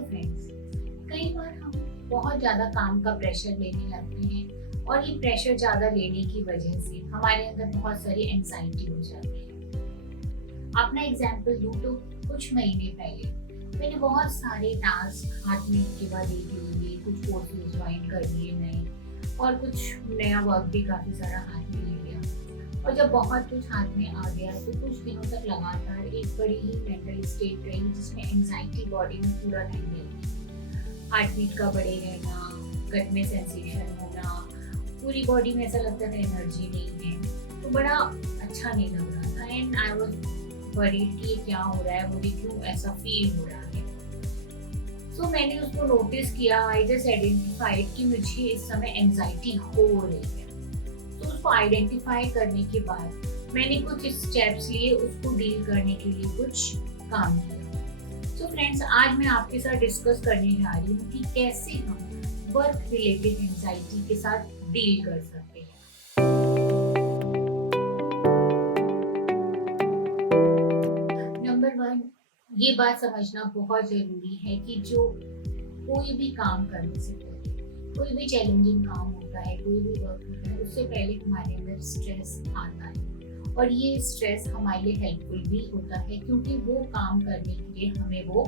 Hello friends. कई बार हम बहुत ज़्यादा काम का प्रेशर लेने लगते हैं और ये प्रेशर ज़्यादा लेने की वजह से हमारे अंदर बहुत सारी एंजाइटी हो जाती है। अपना एग्जांपल दूँ तो कुछ महीने पहले मैंने बहुत सारे टास्क हाथ में के बाद देख लिए, कुछ कोर्सेज ज्वाइन कर लिए नए और कुछ नया वर्क भी काफ़ी सारा हाथ में ले लिया। और जब बहुत कुछ हाथ में आ गया तो कुछ दिनों तक लगातार एक बड़ी ही मेंटल स्टेट रही जिसमें एंजाइटी बॉडी में पूरा रहने लगी। हार्ट बीट का बढ़े रहना, गट में सेंसेशन होना, पूरी बॉडी में ऐसा लगता था एनर्जी नहीं है, तो बड़ा अच्छा नहीं लग रहा था एंड आई वाज वरीड कि ये क्या हो रहा है, मुझे क्यों ऐसा फील हो रहा है। सो मैंने उसको नोटिस किया, आई जस्ट आइडेंटिफाइड कि मुझे इस समय एंजाइटी हो रही है। तो उसको आइडेंटिफाई करने के बाद मैंने कुछ स्टेप्स लिए उसको डील करने के लिए कुछ काम किया। तो फ्रेंड्स, आज मैं आपके साथ डिस्कस करने जा रही हूँ कि कैसे हम वर्क रिलेटेड एंजाइटी के साथ डील कर सकते हैं। नंबर वन, ये बात समझना बहुत जरूरी है कि जो कोई भी काम करने से पहले, कोई भी चैलेंजिंग काम होता है, कोई भी वर्क होता है, उससे पहले हमारे अंदर स्ट्रेस आता है और ये स्ट्रेस हमारे लिए हेल्पफुल भी होता है क्योंकि वो काम करने के लिए हमें वो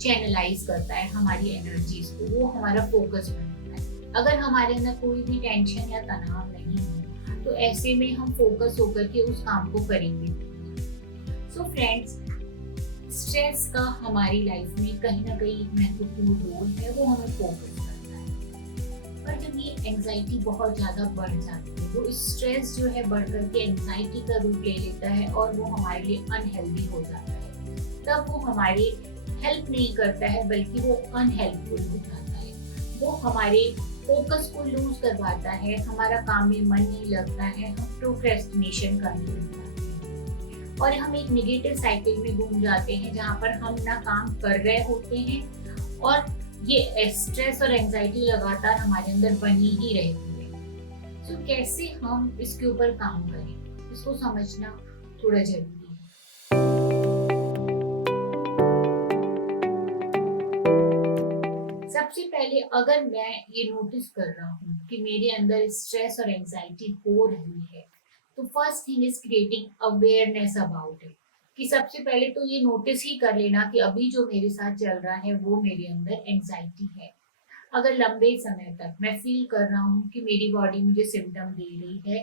चैनलाइज करता है हमारी एनर्जीज को, वो हमारा फोकस बनाता है। अगर हमारे अंदर कोई भी टेंशन या तनाव नहीं हो तो ऐसे में हम फोकस होकर के उस काम को करेंगे। सो फ्रेंड्स, स्ट्रेस का हमारी लाइफ में कहीं ना कहीं एक महत्वपूर्ण रोल है, वो हमें फोकस करता है। पर जब ये एंजाइटी बहुत ज्यादा बढ़ जाती है, वो स्ट्रेस जो है बढ़ करके एंजाइटी का रूप ले लेता है और वो हमारे लिए अनहेल्दी हो जाता है, तब वो हमारी हेल्प नहीं करता है बल्कि वो अनहेल्पफुल हो जाता है। वो हमारे फोकस को लूज करवाता है, हमारा काम में मन नहीं लगता है, हम प्रोक्रेस्टिनेशन करने लगते हैं और हम एक नेगेटिव साइकिल में घूम जाते हैं जहाँ पर हम ना काम कर रहे होते हैं और ये स्ट्रेस और एंजाइटी लगातार हमारे अंदर बनी ही रहती है। तो कैसे हम इसके ऊपर काम करें, इसको समझना थोड़ा जरूरी है। सबसे पहले अगर मैं ये नोटिस कर रहा हूँ कि मेरे अंदर स्ट्रेस और एंजाइटी हो रही है, तो first thing is creating awareness about it. कि सबसे पहले तो ये नोटिस ही कर लेना कि अभी जो मेरे साथ चल रहा है वो मेरे अंदर एंजाइटी है। अगर लंबे समय तक मैं फील कर रहा हूँ कि मेरी बॉडी मुझे सिम्टम दे रही है,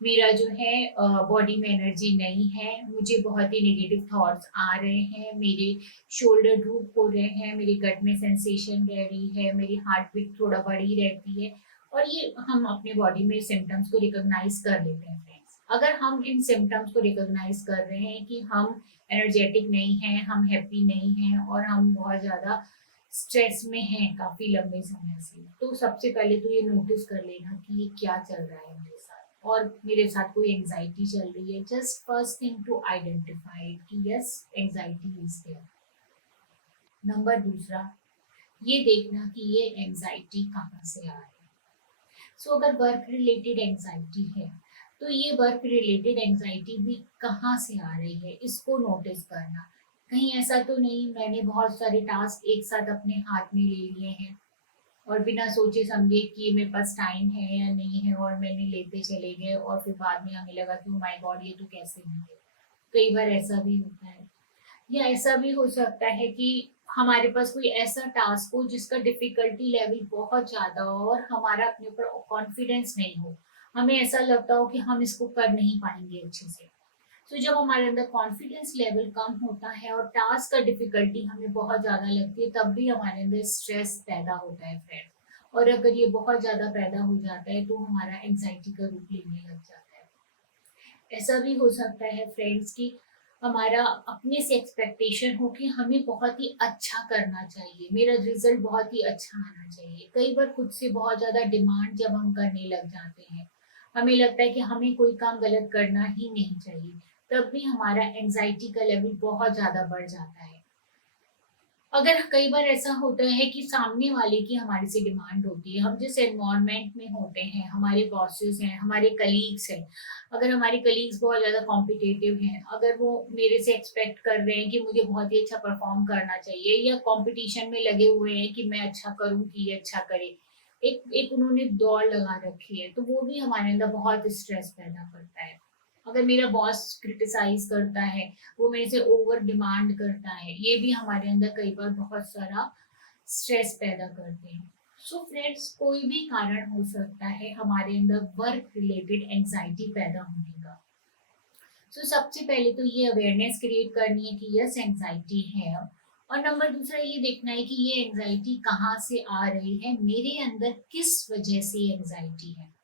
मेरा जो है बॉडी में एनर्जी नहीं है, मुझे बहुत ही नेगेटिव थॉट्स आ रहे हैं, मेरे शोल्डर ड्रूप हो रहे हैं, मेरे गट में सेंसेशन रह रही है, मेरी हार्ट बीट थोड़ा बढ़ी रहती है, और ये हम अपने बॉडी में सिम्टम्स को रिकॉग्नाइज कर लेते हैं फ्रेंड्स। अगर हम इन सिम्टम्स को रिकॉग्नाइज कर रहे हैं कि हम एनर्जेटिक नहीं हैं, हम हैप्पी नहीं हैं और हम बहुत ज़्यादा स्ट्रेस में हैं काफ़ी लंबे समय से, तो सबसे पहले तो ये नोटिस कर लेना कि ये क्या चल रहा है मेरे साथ और मेरे साथ कोई एंजाइटी चल रही है। Just first thing to identify कि yes, anxiety is there. Number दूसरा, ये देखना कि ये एंजाइटी कहाँ से आ रही है। सो अगर वर्क रिलेटेड एंजाइटी है तो ये वर्क रिलेटेड एंजाइटी भी कहाँ से आ रही है, इसको नोटिस करना। कहीं ऐसा तो नहीं मैंने बहुत सारे टास्क एक साथ अपने हाथ में ले लिए हैं और बिना सोचे समझे कि मेरे पास टाइम है या नहीं है और मैंने लेते चले गए और फिर बाद में हमें लगा कि माय गॉड ये तो कैसे हो गया। कई बार ऐसा भी होता है। या ऐसा भी हो सकता है कि हमारे पास कोई ऐसा टास्क हो जिसका डिफिकल्टी लेवल बहुत ज़्यादा हो और हमारा अपने ऊपर कॉन्फिडेंस नहीं हो, हमें ऐसा लगता हो कि हम इसको कर नहीं पाएंगे अच्छे से। तो जब हमारे अंदर कॉन्फिडेंस लेवल कम होता है और टास्क का डिफिकल्टी हमें बहुत ज़्यादा लगती है, तब भी हमारे अंदर स्ट्रेस पैदा होता है फ्रेंड। और अगर ये बहुत ज़्यादा पैदा हो जाता है तो हमारा एंजाइटी का रूप लेने लग जाता है। ऐसा भी हो सकता है फ्रेंड्स कि हमारा अपने से एक्सपेक्टेशन हो कि हमें बहुत ही अच्छा करना चाहिए, मेरा रिजल्ट बहुत ही अच्छा आना चाहिए। कई बार खुद से बहुत ज़्यादा डिमांड जब हम करने लग जाते हैं, हमें लगता है कि हमें कोई काम गलत करना ही नहीं चाहिए, तब भी हमारा एंजाइटी का लेवल बहुत ज़्यादा बढ़ जाता है। अगर कई बार ऐसा होता है कि सामने वाले की हमारे से डिमांड होती है, हम जिस एनवायरनमेंट में होते हैं, हमारे बॉसेस हैं, हमारे कलीग्स हैं, अगर हमारे कलीग्स बहुत ज़्यादा कॉम्पिटिटिव हैं, अगर वो मेरे से एक्सपेक्ट कर रहे हैं कि मुझे बहुत ही अच्छा परफॉर्म करना चाहिए, या कंपटीशन में लगे हुए हैं कि मैं अच्छा करूं कि ये अच्छा करे, एक एक उन्होंने दौड़ लगा रखी है, तो वो भी हमारे अंदर बहुत स्ट्रेस पैदा करता है। अगर मेरा बॉस क्रिटिसाइज करता है, वो मेरे से ओवर डिमांड करता है, ये भी हमारे अंदर कई बार बहुत सारा स्ट्रेस पैदा करते हैं। सो फ्रेंड्स, कोई भी कारण हो सकता है हमारे अंदर वर्क रिलेटेड एंजाइटी पैदा होने का। सो सबसे पहले तो ये अवेयरनेस क्रिएट करनी है कि यस एंजाइटी है, और नंबर दूसरा ये देखना है कि ये एंजाइटी कहाँ से आ रही है, मेरे अंदर किस वजह से एंजाइटी है।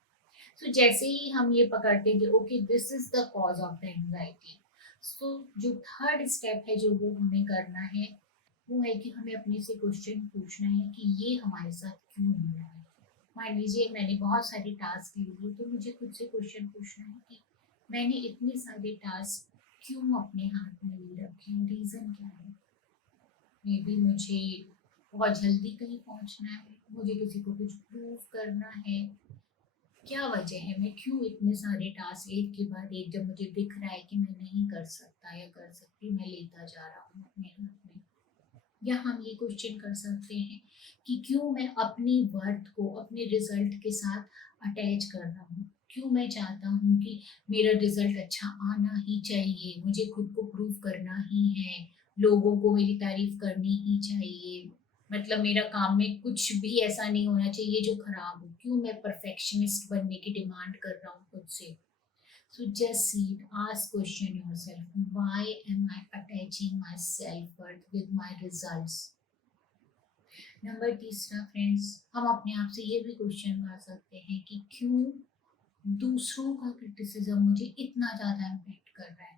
सो जैसे ही हम ये पकड़ते हैं कि okay this is the cause of the anxiety, so जो थर्ड स्टेप है जो वो हमें करना है, वो है कि हमें अपने से क्वेश्चन पूछना है कि ये हमारे साथ क्यों हो रहा है। मान लीजिए मैंने बहुत सारे टास्क ले लिए, तो मुझे खुद से क्वेश्चन पूछना है कि मैंने इतने सारे टास्क क्यों अपने हाथ में ले रखे हैं, रीज़न क्या है। मे बी मुझे बहुत जल्दी कहीं पहुंचना है, मुझे किसी को कुछ प्रूव करना है, क्या वजह है, मैं क्यों इतने सारे टास्क एक के बाद एक, जब मुझे दिख रहा है कि मैं नहीं कर सकता या कर सकती, मैं लेता जा रहा हूँ अपने हाथ में। या हम ये क्वेश्चन कर सकते हैं कि क्यों मैं अपनी वर्थ को अपने रिजल्ट के साथ अटैच कर रहा हूँ, क्यों मैं चाहता हूँ कि मेरा रिजल्ट अच्छा आना ही चाहिए, मुझे खुद को प्रूव करना ही है, लोगों को मेरी तारीफ करनी ही चाहिए, मतलब मेरा काम में कुछ भी ऐसा नहीं होना चाहिए जो खराब हो, क्यों मैं परफेक्शनिस्ट बनने की डिमांड कर रहा हूँ खुद से। So just see it, ask question yourself, why am I attaching my self-worth with my results? Number तीसरा फ्रेंड्स, हम अपने आप से ये भी क्वेश्चन कर सकते हैं कि क्यों दूसरों का क्रिटिसिज्म मुझे इतना ज़्यादा इम्पैक्ट कर रहा है।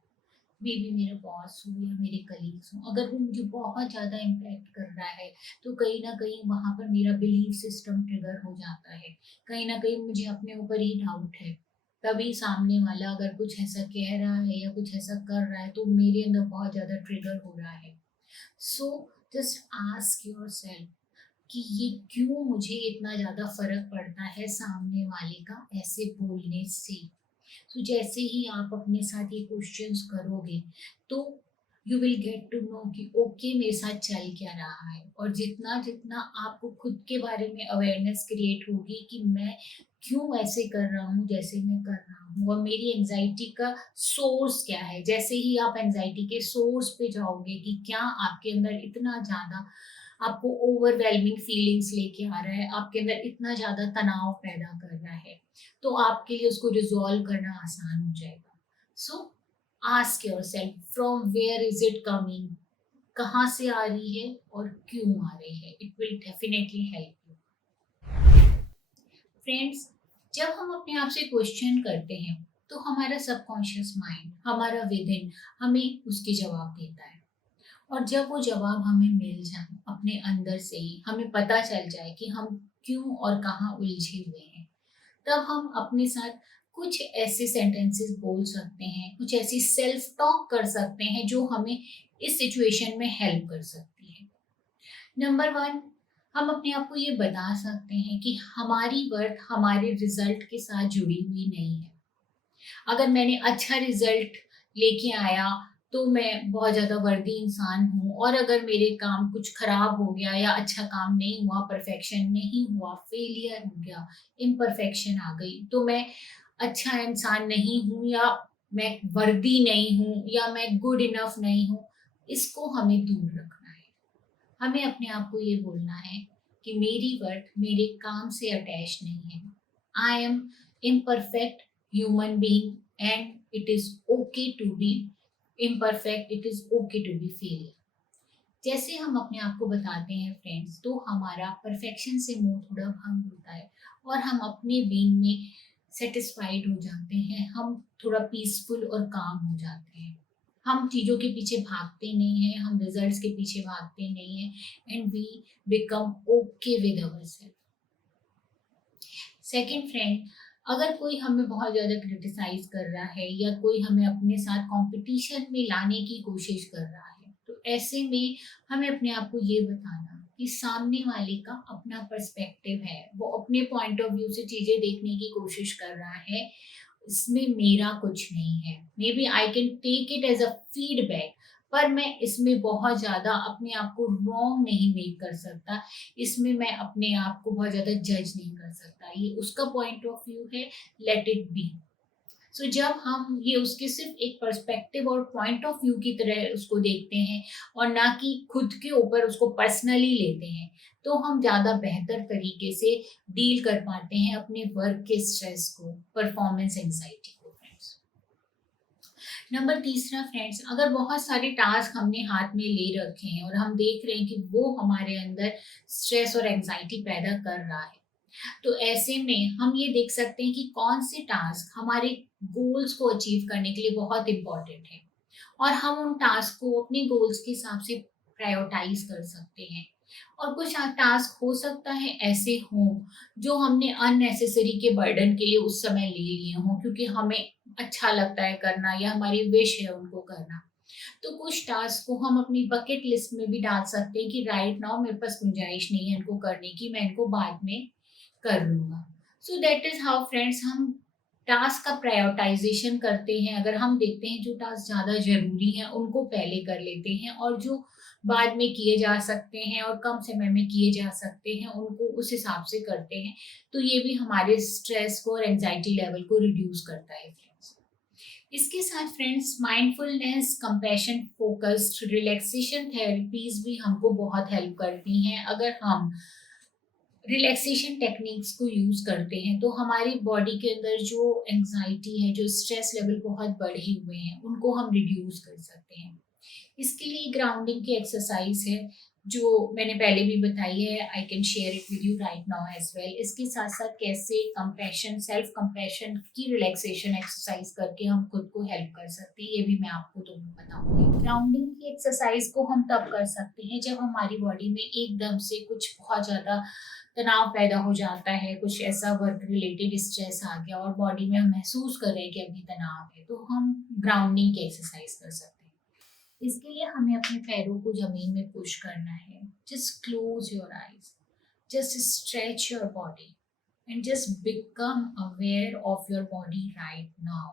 मे बी मेरा बॉस हो या मेरे कलीग्स हो, अगर वो मुझे बहुत ज़्यादा इम्पैक्ट कर रहा है, तो कहीं ना कहीं वहाँ पर मेरा बिलीफ सिस्टम ट्रिगर हो जाता है, कहीं ना कहीं मुझे अपने ऊपर ही डाउट है। तभी सामने वाला अगर कुछ ऐसा कह रहा है या कुछ ऐसा कर रहा है, तो मेरे अंदर बहुत ज़्यादा ट्रिगर हो रहा है। So just ask your self कि ये क्यों मुझे इतना ज़्यादा फर्क पड़ता है सामने वाले का ऐसे बोलने से। तो जैसे ही आप अपने साथ ये क्वेश्चंस करोगे, तो you will get to know कि ओके मेरे साथ चल क्या रहा है, और जितना जितना आपको खुद के बारे में अवेयरनेस क्रिएट होगी कि मैं क्यों ऐसे कर रहा हूँ जैसे मैं कर रहा हूँ, और मेरी एंजाइटी का सोर्स क्या है, जैसे ही आप एंजाइटी के सोर्स पे जाओगे कि क्या आपके अंदर इतना ज़्यादा आपको ओवरवेलमिंग फीलिंग्स लेके आ रहा है, आपके अंदर इतना ज़्यादा तनाव पैदा कर रहा है, तो आपके लिए उसको रिजॉल्व करना आसान हो जाएगा। So ask yourself from where is it coming, कहाँ से आ रही है और क्यों आ रही है, it will definitely help you. Friends, जब हम अपने आप से क्वेश्चन करते हैं, तो हमारा सबकॉन्शियस माइंड, हमारा विदिन, हमें उसके जवाब देता है, और जब वो जवाब हमें मिल जाए अपने अंदर से ही, हमें पता चल जाए कि हम क्यों और कहाँ उलझे हुए हैं, तब हम अपने साथ कुछ ऐसे सेंटेंसेस बोल सकते हैं, कुछ ऐसी सेल्फ टॉक कर सकते हैं जो हमें इस सिचुएशन में हेल्प कर सकती है। नंबर वन, हम अपने आप को ये बता सकते हैं कि हमारी वर्थ हमारे रिजल्ट के साथ जुड़ी हुई नहीं है। अगर मैंने अच्छा रिजल्ट लेके आया, तो मैं बहुत ज़्यादा वर्दी इंसान हूँ, और अगर मेरे काम कुछ खराब हो गया या अच्छा काम नहीं हुआ, परफेक्शन नहीं हुआ, फेलियर हो गया, इम्परफेक्शन आ गई, तो मैं अच्छा इंसान नहीं हूँ, या मैं वर्दी नहीं हूँ, या मैं गुड इनफ नहीं हूँ। इसको हमें दूर रखना है। हमें अपने आप को ये बोलना है कि मेरी वर्थ मेरे काम से अटैच नहीं है। I am imperfect human being and it is okay to be imperfect, it is okay to be failure. जैसे हम अपने आप को बताते हैं फ्रेंड्स, तो हमारा परफेक्शन से मोह थोड़ा भंग होता है, और हम अपने बीइंग में सेटिस्फाइड हो जाते हैं, हम थोड़ा पीसफुल और काम हो जाते हैं। हम चीज़ों के पीछे भागते नहीं हैं, हम रिजल्ट्स के पीछे भागते नहीं हैं, and we become okay with ourselves. Second friend, अगर कोई हमें बहुत ज़्यादा क्रिटिसाइज कर रहा है, या कोई हमें अपने साथ कंपटीशन में लाने की कोशिश कर रहा है, तो ऐसे में हमें अपने आप को ये बताना कि सामने वाले का अपना पर्सपेक्टिव है, वो अपने पॉइंट ऑफ व्यू से चीजें देखने की कोशिश कर रहा है, इसमें मेरा कुछ नहीं है। Maybe I can take it as a feedback, पर मैं इसमें बहुत ज्यादा अपने आप को रॉन्ग नहीं मेक कर सकता, इसमें मैं अपने आप को बहुत ज्यादा जज नहीं कर सकता। ये उसका पॉइंट ऑफ व्यू है, लेट इट बी। सो जब हम ये उसके सिर्फ एक पर्सपेक्टिव और पॉइंट ऑफ व्यू की तरह उसको देखते हैं और ना कि खुद के ऊपर उसको पर्सनली लेते हैं, तो हम ज़्यादा बेहतर तरीके से डील कर पाते हैं अपने वर्क के स्ट्रेस को, परफॉर्मेंस एंजाइटी को। फ्रेंड्स, नंबर तीसरा फ्रेंड्स, अगर बहुत सारे टास्क हमने हाथ में ले रखे हैं और हम देख रहे हैं कि वो हमारे अंदर स्ट्रेस और एंजाइटी पैदा कर रहा है, तो ऐसे में हम ये देख सकते हैं कि कौन से टास्क हमारे गोल्स को अचीव करने के लिए बहुत इंपॉर्टेंट है, और हम उन टास्क को अपने गोल्स के हिसाब से प्रायोरिटाइज कर सकते हैं। और कुछ टास्क हो सकता है ऐसे हों जो हमने अननेसेसरी के बर्डन के लिए उस समय ले लिए हों, क्योंकि हमें अच्छा लगता है करना या हमारी विश है उनको करना। तो कुछ टास्क को हम अपनी बकेट लिस्ट में भी डाल सकते हैं कि राइट नाउ मेरे पास गुंजाइश नहीं है इनको करने की, मैं इनको बाद में कर लूंगा। So that is how friends हम टास्क का प्रायोरिटाइजेशन करते हैं। अगर हम देखते हैं जो टास्क ज़्यादा ज़रूरी हैं उनको पहले कर लेते हैं, और जो बाद में किए जा सकते हैं और कम समय में किए जा सकते हैं उनको उस हिसाब से करते हैं। तो ये भी हमारे स्ट्रेस को और एंजाइटी लेवल को रिड्यूस करता है फ्रेंड्स। इसके साथ friends mindfulness, compassion, focused relaxation therapies भी हमको बहुत हेल्प करती हैं। अगर हम रिलैक्सेशन टेक्निक्स को यूज करते हैं तो हमारी बॉडी के अंदर जो एंजाइटी है, जो स्ट्रेस लेवल बहुत बढ़े हुए हैं, उनको हम रिड्यूस कर सकते हैं। इसके लिए ग्राउंडिंग की एक्सरसाइज है जो मैंने पहले भी बताई है, I can share it with you right now as well. इसके साथ साथ कैसे कंपैशन, सेल्फ कंपैशन की रिलैक्सेशन एक्सरसाइज करके हम खुद को हेल्प कर सकते हैं, ये भी मैं आपको तो बताऊंगी। ग्राउंडिंग की एक्सरसाइज को हम तब कर सकते हैं जब हमारी बॉडी में एकदम से कुछ बहुत ज़्यादा तनाव पैदा हो जाता है, कुछ ऐसा वर्क रिलेटेड स्ट्रेस आ गया और बॉडी में हम महसूस कर रहे हैं कि अभी तनाव है, तो हम ग्राउंडिंग की एक्सरसाइज कर सकते हैं। इसके लिए हमें अपने पैरों को जमीन में पुश करना है। Just close your eyes, just stretch your body and just become aware of your body right now.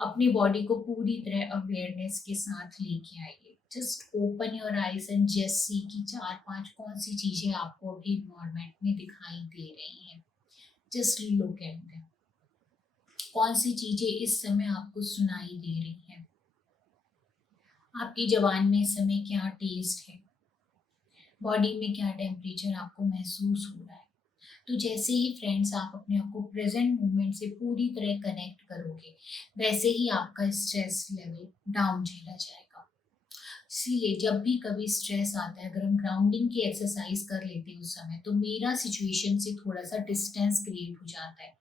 अपनी बॉडी को पूरी तरह अवेयरनेस के साथ लेके आइए। Just open your eyes and just see कि 4-5 कौन सी चीजें आपको अभी इन्वायरमेंट में दिखाई दे रही हैं। Just look at them. कौन सी चीजें इस समय आपको सुनाई दे रही हैं? आपकी जबान में इस समय क्या टेस्ट है? बॉडी में क्या टेम्परेचर आपको महसूस हो रहा है? तो जैसे ही फ्रेंड्स आप अपने आप को प्रेजेंट मोमेंट से पूरी तरह कनेक्ट करोगे, वैसे ही आपका स्ट्रेस लेवल डाउन चला जाएगा। इसीलिए जब भी कभी स्ट्रेस आता है, अगर हम ग्राउंडिंग की एक्सरसाइज कर लेते हैं उस समय, तो मेरा सिचुएशन से थोड़ा सा डिस्टेंस क्रिएट हो जाता है।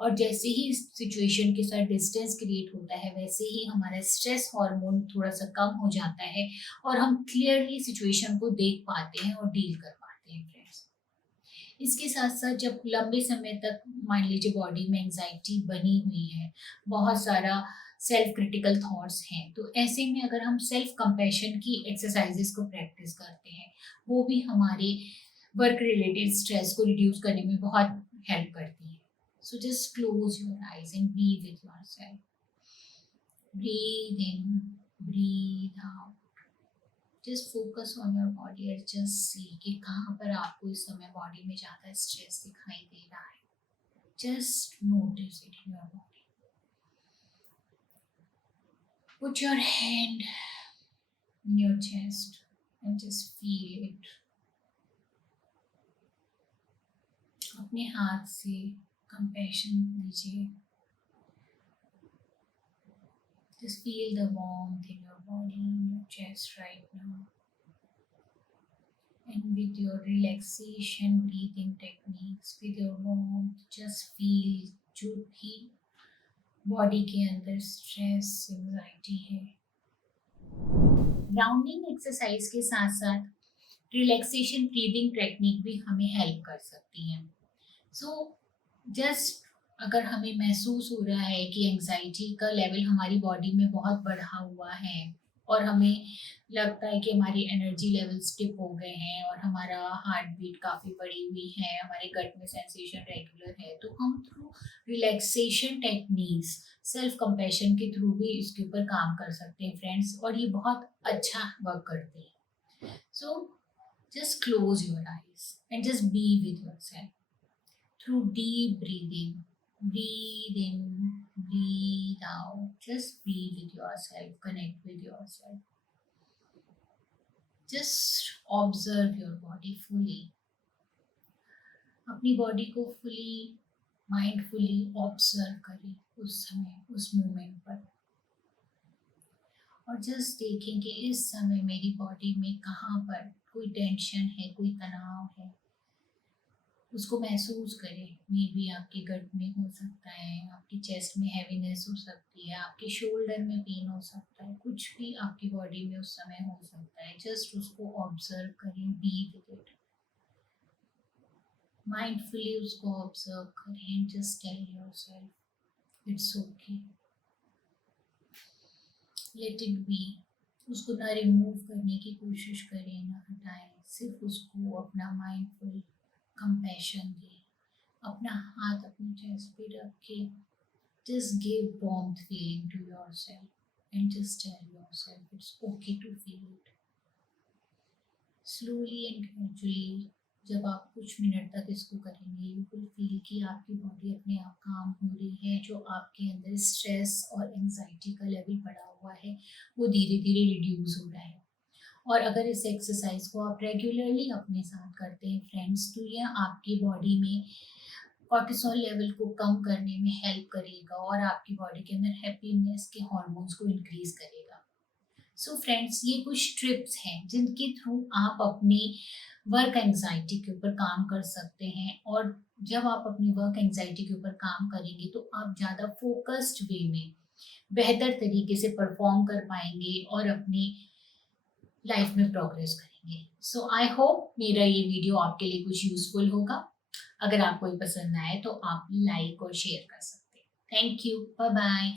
और जैसे ही सिचुएशन के साथ डिस्टेंस क्रिएट होता है, वैसे ही हमारा स्ट्रेस हार्मोन थोड़ा सा कम हो जाता है और हम क्लियरली सिचुएशन को देख पाते हैं और डील कर पाते हैं फ्रेंड्स। इसके साथ साथ जब लंबे समय तक मान लीजिए बॉडी में एंजाइटी बनी हुई है, बहुत सारा सेल्फ क्रिटिकल थॉट्स हैं, तो ऐसे में अगर हम सेल्फ कंपैशन की एक्सरसाइजेस को प्रैक्टिस करते हैं, वो भी हमारे वर्क रिलेटेड स्ट्रेस को रिड्यूस करने में बहुत हेल्प करती है। So just close your eyes and be with yourself. Breathe in, breathe out. Just focus on your body and just see कि कहाँ पर आपको इस समय बॉडी में ज़्यादा स्ट्रेस दिखाई दे रहा है। Just notice it in your body. Put your hand in your chest and just feel it. अपने हाथ से कंपैशन दीजिए। Just feel the warmth in your body, in your chest right now. And with your relaxation breathing techniques, with your warmth, just feel जो भी body के अंदर stress, anxiety है। Grounding exercise के साथ साथ रिलैक्सेशन ब्रीदिंग टेक्निक भी हमें हेल्प कर सकती हैं। सो जस्ट अगर हमें महसूस हो रहा है कि एंजाइटी का लेवल हमारी बॉडी में बहुत बढ़ा हुआ है, और हमें लगता है कि हमारी एनर्जी लेवल्स डिप हो गए हैं और हमारा हार्ट बीट काफ़ी बढ़ी हुई है, हमारे गट में सेंसेशन रेगुलर है, तो हम through relaxation techniques, self compassion के थ्रू भी इसके ऊपर काम कर सकते हैं फ्रेंड्स, और ये बहुत अच्छा वर्क करते हैं। सो just close your eyes and just be with yourself through deep breathing. Breathe in, breathe out. Just be with yourself, connect with yourself. Just observe your body fully. अपनी बॉडी को fully mindfully observe करें उस समय, उस moment पर, और just देखें कि इस समय मेरी बॉडी में कहाँ पर कोई टेंशन है, कोई तनाव है, उसको महसूस करें. मे बी आपके गट में हो सकता है, आपकी चेस्ट में हैवीनेस हो सकती है, आपके शोल्डर में पेन हो सकता है, कुछ भी आपकी बॉडी में उस समय हो सकता है. जस्ट उसको ऑब्जर्व करें, बी विद इट, माइंडफुली उसको ऑब्जर्व करें and just tell yourself it's okay, let it be. उसको ना रिमूव करने की कोशिश करें, ना हटाएं, सिर्फ उसको अपना माइंडफुल कंपैशन दे. अपना हाथ अपनी चेस्ट पे रख के just give warmth feeling to yourself and just tell yourself it's okay to feel it. Slowly and gradually, जब आप कुछ मिनट तक इसको करेंगे, यू विल फील कि आपकी बॉडी अपने आप काम हो रही है, जो आपके अंदर स्ट्रेस और एंजाइटी का लेवल बढ़ा हुआ है वो धीरे धीरे रिड्यूस हो रहा है. और अगर इस एक्सरसाइज को आप रेगुलरली अपने साथ करते हैं फ्रेंड्स, तो यह आपकी बॉडी में कॉर्टिसोल लेवल को कम करने में हेल्प करेगा और आपकी बॉडी के अंदर हैप्पीनेस के हार्मोन्स को इंक्रीज करेगा. सो फ्रेंड्स, ये कुछ ट्रिप्स हैं जिनके थ्रू आप अपनी वर्क एंजाइटी के ऊपर काम कर सकते हैं, और जब आप अपनी वर्क एंजाइटी के ऊपर काम करेंगे तो आप ज़्यादा फोकस्ड वे में बेहतर तरीके से परफॉर्म कर पाएंगे और अपनी लाइफ में प्रोग्रेस करेंगे. सो आई होप मेरा ये वीडियो आपके लिए कुछ यूजफुल होगा. अगर आपको ये पसंद आए तो आप लाइक और शेयर कर सकते हैं. Thank you, bye bye.